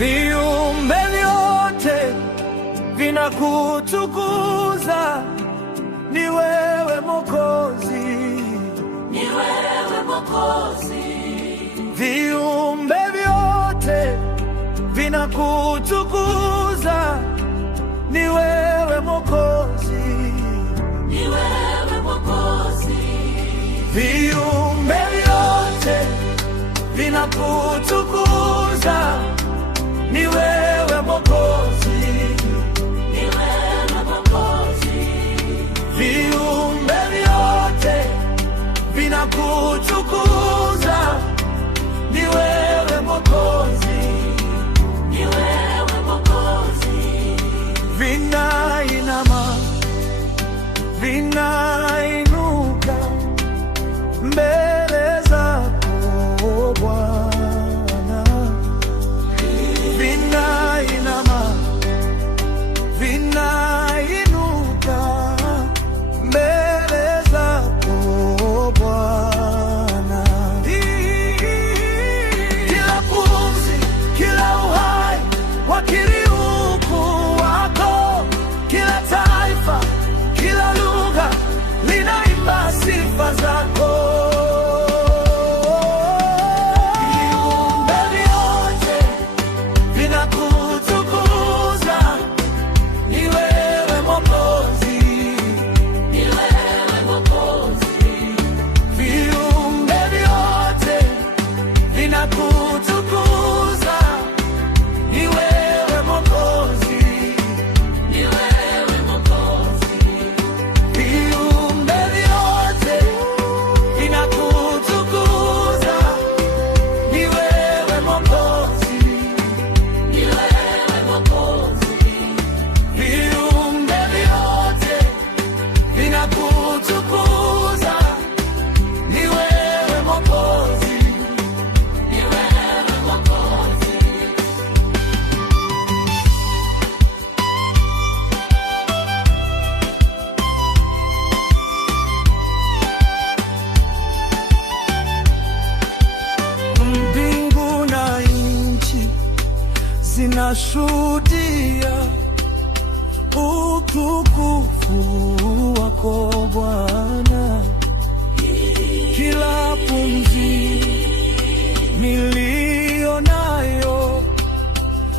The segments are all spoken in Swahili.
Viumbe vyote vinakutukuza, ni wewe Mwokozi, ni wewe Mwokozi. Viumbe vyote vinakutukuza, ni wewe Mwokozi, ni wewe Mwokozi. Viumbe vyote vinakutukuza, ni wewe Mwokozi, ni wewe Mwokozi. Viumbe vyote vinakutukuza, ni wewe Mwokozi, ni wewe Mwokozi. Vinainama, vinainuka mbele zako Bwana, vinainama, vinainuka mbele zako Bwana. Kila pumzi, kila uhai wakiri ukuu wako, kila taifa, kila lugha linaimba sifa zako. Viumbe vyote vinakutukuza, ni wewe Mwokozi, ni wewe Mwokozi. viumbe vyote vinakutukuza, ni wewe Mwokozi, Ni wewe Mwokozi. viumbe vyote vinakutukuza, ni wewe Mwokozi, Ni wewe Mwokozi. viumbe vyote vinakutukuza, ni wewe Mwokozi. Ni wewe Mwokozi. Mbingu na nchi zinashuhudia utukufu wako Bwana. Kila pumzi niliyo nayo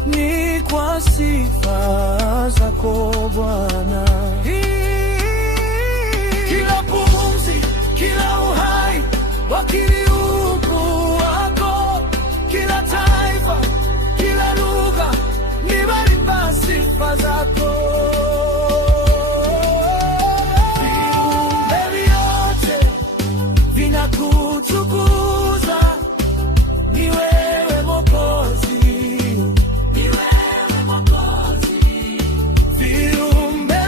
ni kwa sifa zako Bwana. Kila pumzi, kila uhai wakiri ukuu wako, kila taifa, kila lugha linaimba sifa zako. Viumbe vyote vinakutukuza, ni wewe Mwokozi, Ni wewe Mwokozi. viumbe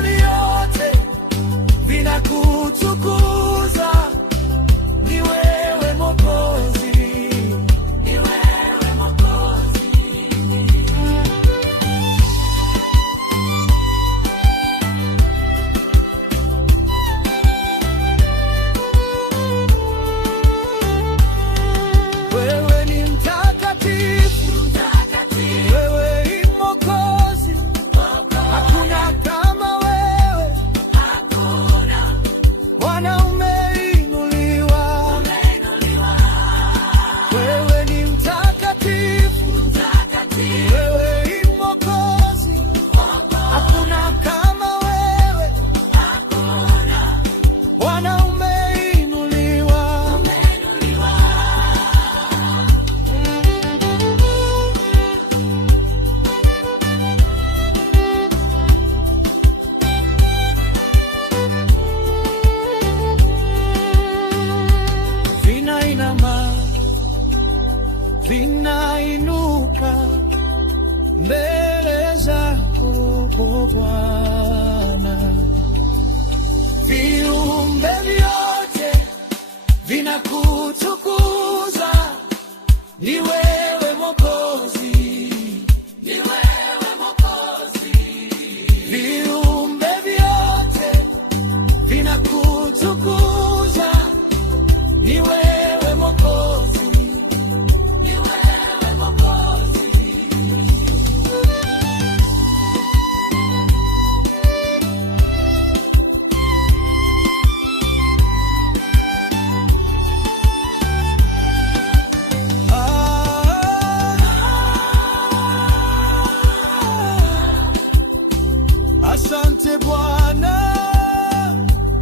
Bwana,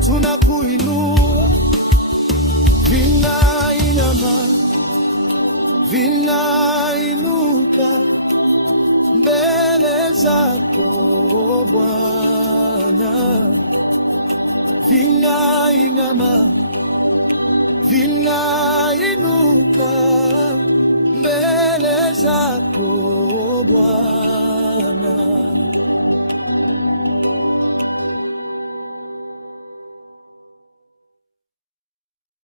tunakuinua, vinainama, vinainuka mbele zako Bwana, vinainama, vinainuka mbele zako Bwana.